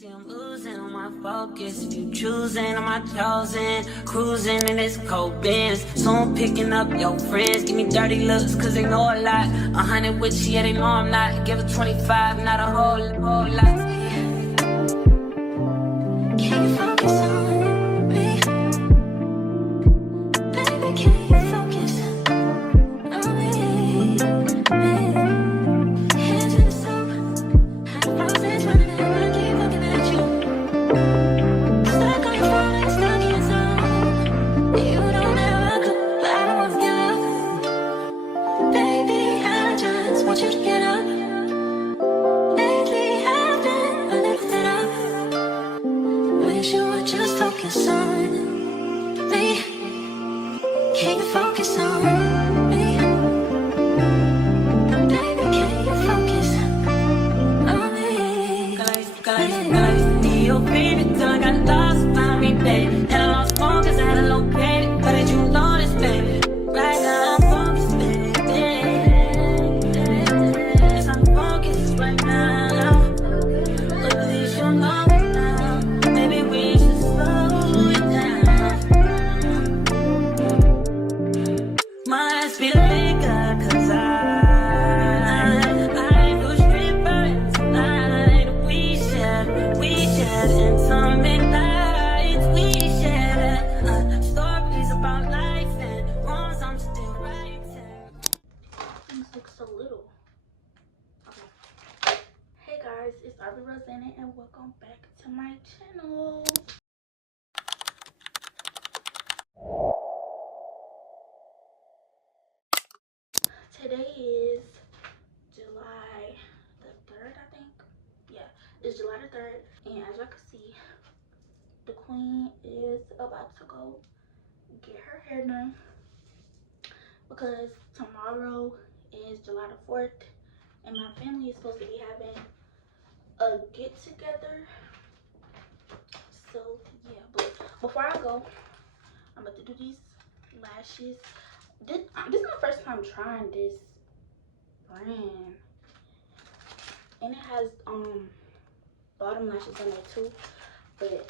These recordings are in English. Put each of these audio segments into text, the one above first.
See, I'm losing my focus. If you choosing, am I chosen? Cruising in this cold Benz. Soon picking up your friends. Give me dirty looks, cause they know a lot. 100 with you, yeah, they know I'm not. Give her 25, not a whole lot. Can you focus on me? Baby, can you focus on me? Hands in the soap. Roses running out, I keep looking at you. Stuck on your phone and stuck in zone. You don't ever come, but I don't wanna give up. Baby, I just want you to get up. Lately, I've been a little fed up. Wish you would just focus on me. Can you focus on me? Baby, can you focus on me? Guys, need your baby till I got lost, found me, baby. And I lost phone cause I had a located. But did you notice, baby? Right now I'm focused, baby. Yes, I'm focused right now. But at least you know it now. Maybe we should slow it down. Must be bigger cause I feel strippers tonight. We shared intimate nights. We shared stories about life and wrongs I'm still writing. Things look so little. Okay. Hey guys, it's Arvii Roseanna and welcome back to my channel. Today is July the 3rd, I think. Yeah, it's July the 3rd. And as y'all can see, the queen is about to go get her hair done because tomorrow is July the 4th and my family is supposed to be having a get together. So yeah, but before I go, I'm about to do these lashes. This is my first time trying this brand, and it has bottom lashes on there too. But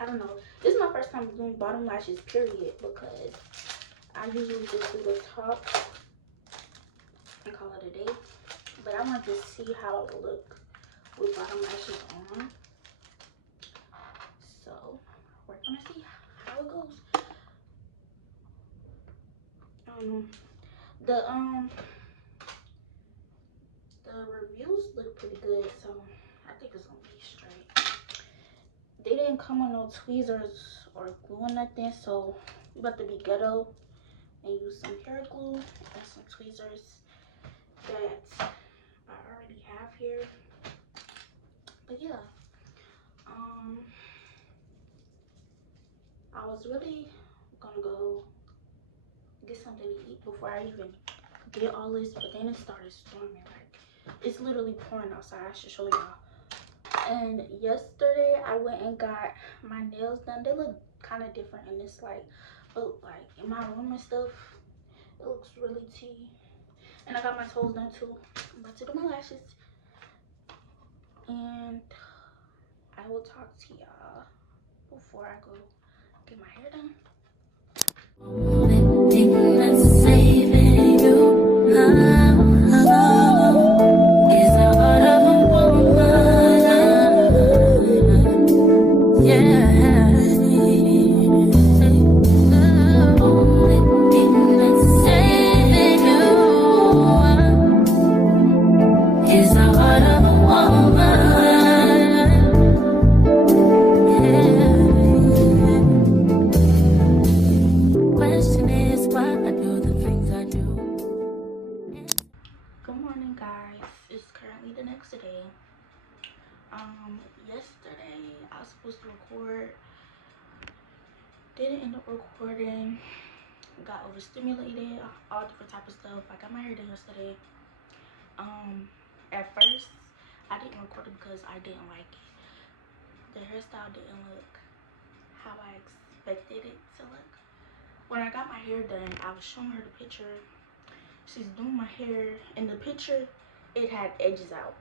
I don't know. This is my first time doing bottom lashes, period, because I usually just do the top and call it a day. But I wanted to see how it would look with bottom lashes on. So we're gonna see how it goes. The reviews look pretty good, so I think it's gonna be straight. They didn't come on no tweezers or glue or nothing, so we about to be ghetto and use some hair glue and some tweezers that I already have here. But yeah, I was really gonna go get something to eat before I even did all this, but then it started storming. Like, it's literally pouring outside. I should show y'all. And yesterday I went and got my nails done. They look kind of different in this light, but like in my room and stuff, it looks really tea. And I got my toes done too. I'm about to do my lashes, and I will talk to y'all before I go get my hair done. Good morning, guys. It's currently the next day. Yesterday I was supposed to record, didn't end up recording, got overstimulated, all different type of stuff. I got my hair done yesterday. At first I didn't record it because I didn't like it. The hairstyle didn't look how I expected it to look. When I got my hair done, I was showing her the picture. She's doing my hair. In the picture, it had edges out.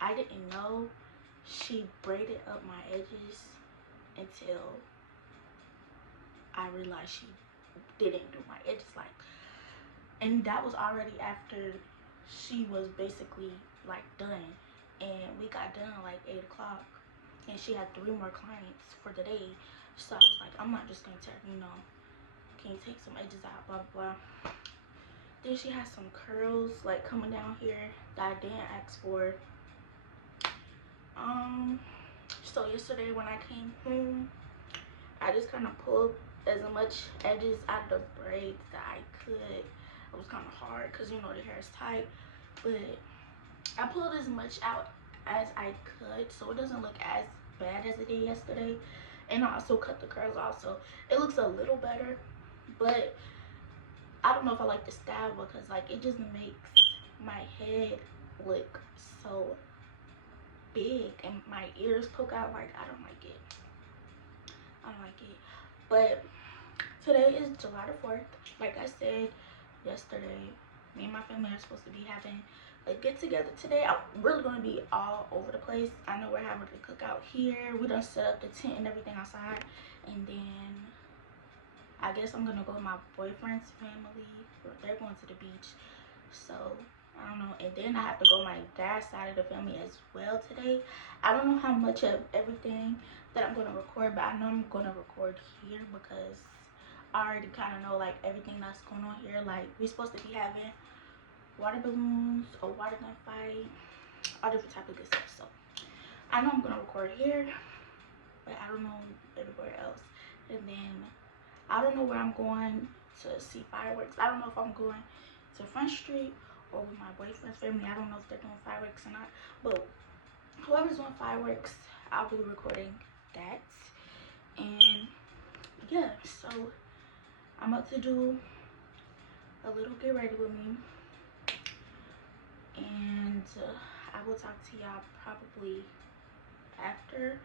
I didn't know she braided up my edges until I realized she didn't do my edges, like, and that was already after she was basically like done, and we got done like 8 o'clock, and she had 3 more clients for the day. So I was like, I'm not just gonna tell her, you know, can you take some edges out, blah blah blah. Then she has some curls like coming down here that I didn't ask for. So yesterday when I came home, I just kind of pulled as much edges out of the braids that I could. It was kind of hard because, you know, the hair is tight, but I pulled as much out as I could so it doesn't look as bad as it did yesterday. And I also cut the curls off, so it looks a little better, but I don't know if I like the style because, like, it just makes my head look so big and my ears poke out. Like, I don't like it. I don't like it. But today is July the 4th. Like I said yesterday, me and my family are supposed to be having a get together today. I'm really gonna be all over the place. I know we're having a cookout here. We done set up the tent and everything outside, and then I guess I'm gonna go with my boyfriend's family. They're going to the beach, so I don't know. And then I have to go my dad's side of the family as well today. I don't know how much of everything that I'm gonna record, but I know I'm gonna record here because I already kind of know like everything that's going on here. Like, we're supposed to be having water balloons, a water gun fight, all different type of good stuff. So I know I'm gonna record here, but I don't know everywhere else. And then I don't know where I'm going to see fireworks. I don't know if I'm going to Front Street or with my boyfriend's family. I don't know if they're doing fireworks or not, but whoever's doing fireworks, I'll be recording that. And yeah, so I'm about to do a little get ready with me, and I will talk to y'all probably after.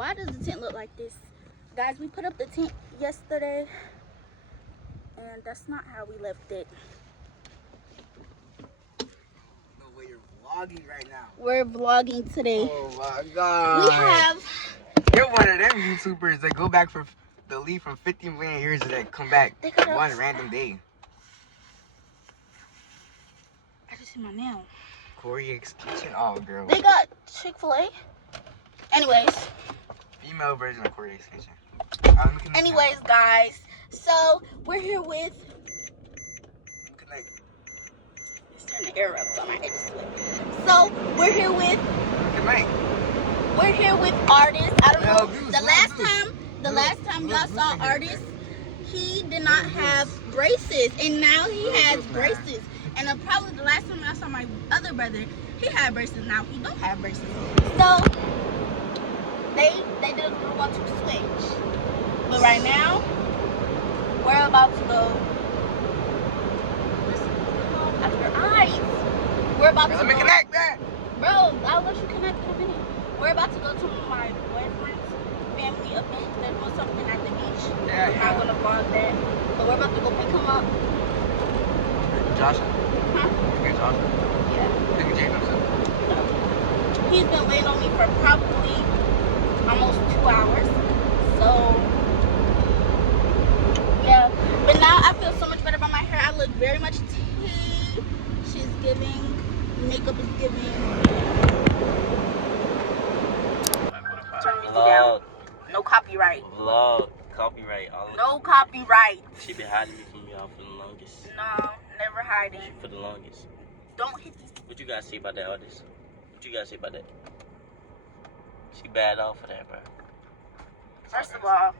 Why does the tent look like this? Guys, we put up the tent yesterday, and that's not how we left it. No way, you're vlogging right now. We're vlogging today. Oh my god. We have... You're one of them YouTubers that go back for the leave from 50 million years and then come back one random day. I just see my nail. Korea's Kitchen. Oh, girl. They got Chick-fil-A. Anyways. Female version of Korea's Kitchen. Anyways, guys. So, we're here with... Let's turn the air up so my head is split. So, we're here with... Good night. We're here with Artist. I don't know. The last time y'all saw Artist, he did not have braces. And now he has braces. And probably the last time I saw my other brother, he had braces. Now he don't have braces. So they did a little 1-2 switch. But right now, we're about to go. Out of your eyes. We're about to. Let me connect that. Bro, I'll let you connect in a minute. We're about to go to my boyfriend's family event. They're doing something at the beach. Yeah. I'm not gonna vlog that. But we're about to go pick him up. Josh? Huh? Good Josh? Yeah. Think Jane himself. He's been waiting on me for probably almost 2 hours. So, yeah. But now I feel so much better about my hair. I look very much tea. She's giving. Makeup is giving. Turn the music down. No copyright. Vlog. Copyright. No copyright. She been hiding me from y'all for the longest. No, never hiding. For the longest. Don't hit these. What you guys say about that artist? What you guys say about that? She bad off for that, bro. First of all,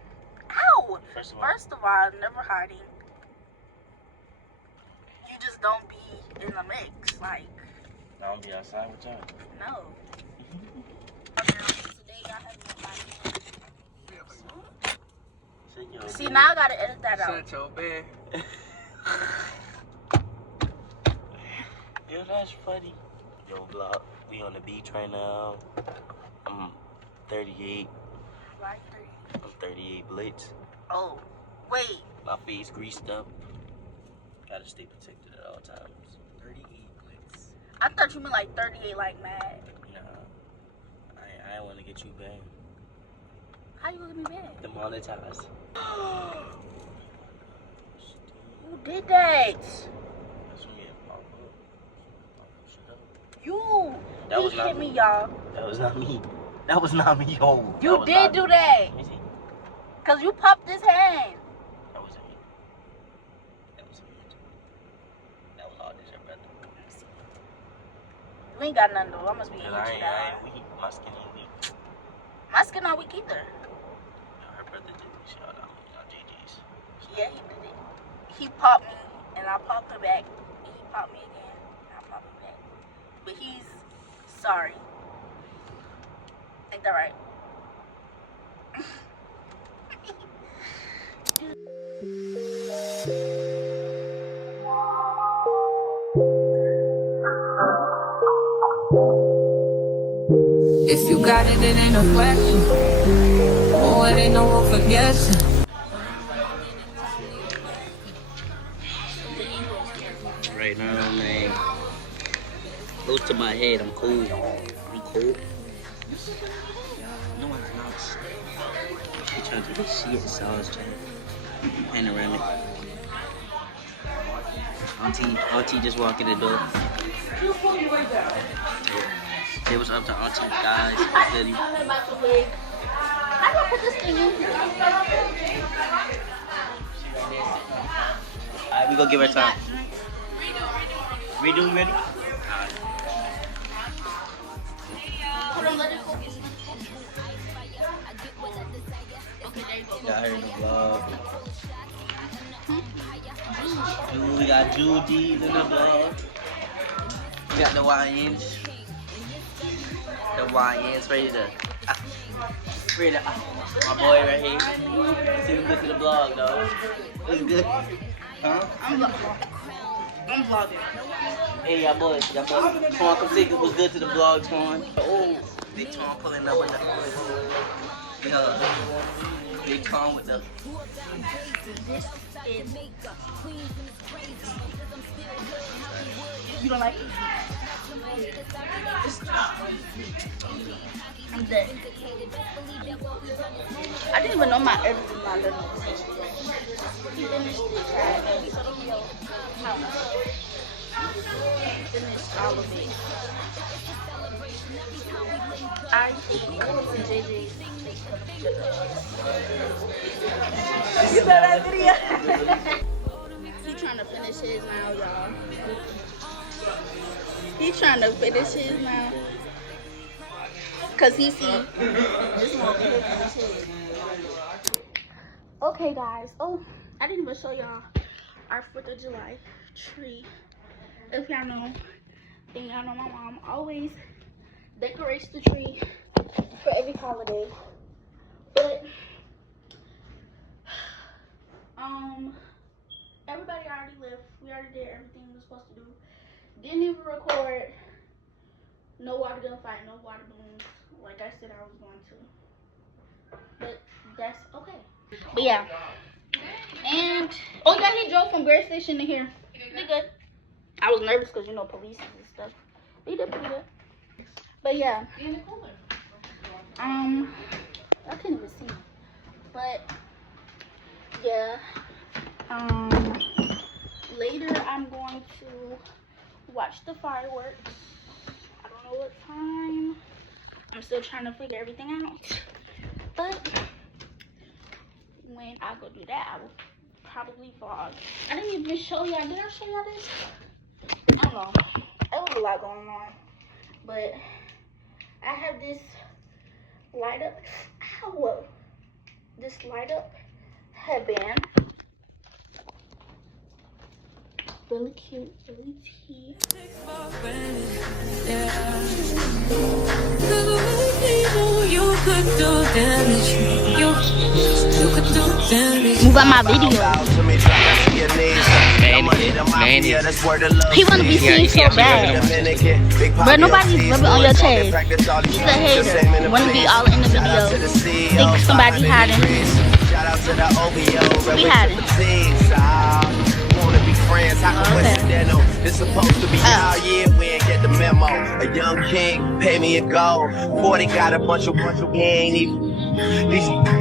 ow! First First of all, never hiding. You just don't be in the mix, like. I don't be outside with y'all. No. Today y'all have no money. See, now I gotta edit that out. Shut your bed. Yo, that's funny. Yo, vlog. We on the beach right now. I'm 38. Right, I'm 38 blitz. oh, wait. My face greased up. Gotta stay protected at all times. 38 clicks. I thought you meant like 38, like mad. Nah. I ain't wanna get you banned. How you gonna be mad? Demonetized. Who did that? That's when you pop up. Shut up. You. That He was not hit me. me, y'all. That was not me. That was not me, yo. You did do that. Let me see. Cause you popped his hand. That wasn't me. That was me. That was all this, your brother. You ain't got none though. I must be Cause hit I you ain't down. weak. My skin ain't weak. My skin not weak either. Her brother did me. Shout out. GG's. Yeah, he did it. He popped me, and I popped him back. And he popped me again, and I popped him back. But he's sorry. Ain't that right? If you got it, it ain't a question. Oh, it ain't no room for guessing. Right now, man. Close to my head. I'm cold. I'm cold. No, I'm not. He trying to get shit, so I was trying to panoramic. Auntie just walked in the door. Say what's up to Auntie, guys. What's goody? How do I put this thing in here? Alright, we gonna give her time. Redo, ready? Hold on, let it go. Okay, there you go. Got her in the vlog. We got Judy in the vlog. We got the YNs. The YNs ready to. My boy right here. See him good to the vlog, though. It's good. Huh? I'm vlogging. Hey, y'all boys. Twan, come say what's good to the vlog, Twan. Oh, big Twan pulling up with the. Big Twan with the. This is. You don't like it? I'm dead. I didn't even know my everything my little. He finished the chat. finish all of it. I think JJ's you saw that video? He trying to finish his now, y'all. He trying to finish his now. Cause he see this one over here finish his. Okay guys, oh, I didn't even show y'all our 4th of July tree. If y'all know, then y'all know my mom always decorates the tree for every holiday. But everybody already left. We already did everything we were supposed to do. Didn't even record no water gun fight, no water balloons, like I said I was going to. But that's okay. But yeah. And oh yeah, he drove from Great Station to here. He good. I was nervous because you know police and stuff. But he did pretty good. But yeah. I couldn't even see. But yeah. Later I'm going to watch the fireworks. I don't know what time. I'm still trying to figure everything out. But when I go do that, I will probably vlog. I didn't even show y'all. Did I show y'all this? I don't know. There was a lot going on. But I have this light up. Ow! This light up headband. Really cute, really tea. Move on my video. He wanna be seen so bad. But nobody's rubbing on your chest. He's a hater. Wanna be all in the video. Think somebody hiding. We hiding. It's supposed to be all year, we ain't get the memo. A young king, pay me a gold. 40 got a bunch of he ain't even.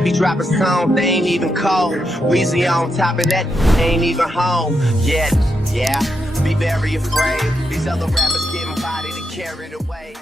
He drop a song, they ain't even cold. Weezy on top of that, ain't even home yet. Yeah, be very afraid. These other rappers getting bodied and carried away.